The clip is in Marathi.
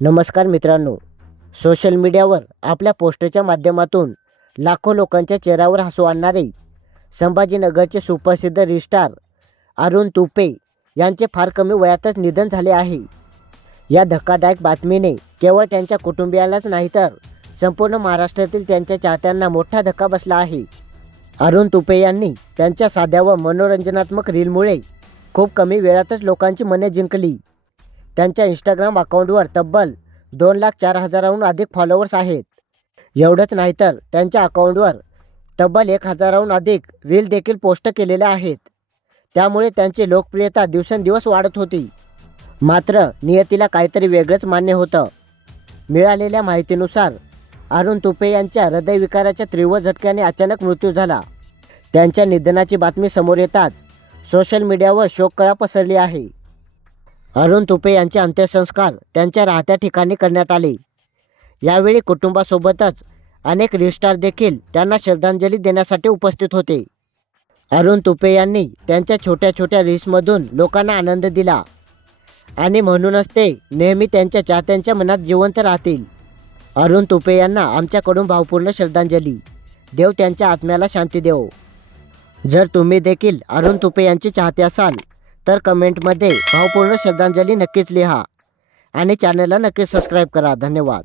नमस्कार मित्रांनो, सोशल मीडियावर आपल्या पोस्टच्या माध्यमातून लाखो लोकांच्या चेहऱ्यावर हसू आणणारे संभाजीनगरचे सुप्रसिद्ध रील अरुण तुपे यांचे फार कमी वयातच निधन झाले आहे. या धक्कादायक बातमीने केवळ त्यांच्या कुटुंबियांनाच नाही तर संपूर्ण महाराष्ट्रातील त्यांच्या चाहत्यांना मोठा धक्का बसला आहे. अरुण तुपे यांनी त्यांच्या साध्या व मनोरंजनात्मक रीलमुळे खूप कमी वेळातच लोकांची मने जिंकली. त्यांच्या इंस्टाग्राम अकाउंटवर तब्बल 2,04,000हून अधिक फॉलोअर्स आहेत. एवढंच नाही तर त्यांच्या अकाउंटवर तब्बल 1,000हून अधिक रील देखील पोस्ट केलेल्या आहेत. त्यामुळे त्यांची लोकप्रियता दिवसेंदिवस वाढत होती. मात्र नियतीला काहीतरी वेगळंच मान्य होतं. मिळालेल्या माहितीनुसार अरुण तुपे यांच्या हृदयविकाराच्या तीव्र झटक्याने अचानक मृत्यू झाला. त्यांच्या निधनाची बातमी समोर येताच सोशल मीडियावर शोककळा पसरली आहे. अरुण तुपे यांचे अंत्यसंस्कार त्यांच्या राहत्या ठिकाणी करण्यात आले. यावेळी कुटुंबासोबतच अनेक रील देखील त्यांना श्रद्धांजली देण्यासाठी उपस्थित होते. अरुण तुपे यांनी त्यांच्या छोट्या छोट्या रील्समधून लोकांना आनंद दिला आणि म्हणूनच ते नेहमी त्यांच्या चाहत्यांच्या मनात जिवंत राहतील. अरुण तुपे यांना आमच्याकडून भावपूर्ण श्रद्धांजली. देव त्यांच्या आत्म्याला शांती देवो. जर तुम्ही देखील अरुण तुपे यांचे चाहते असाल तर कमेंटमध्ये भावपूर्ण श्रद्धांजली नक्कीच लिहा आणि चॅनलला नक्कीच सबस्क्राईब करा. धन्यवाद.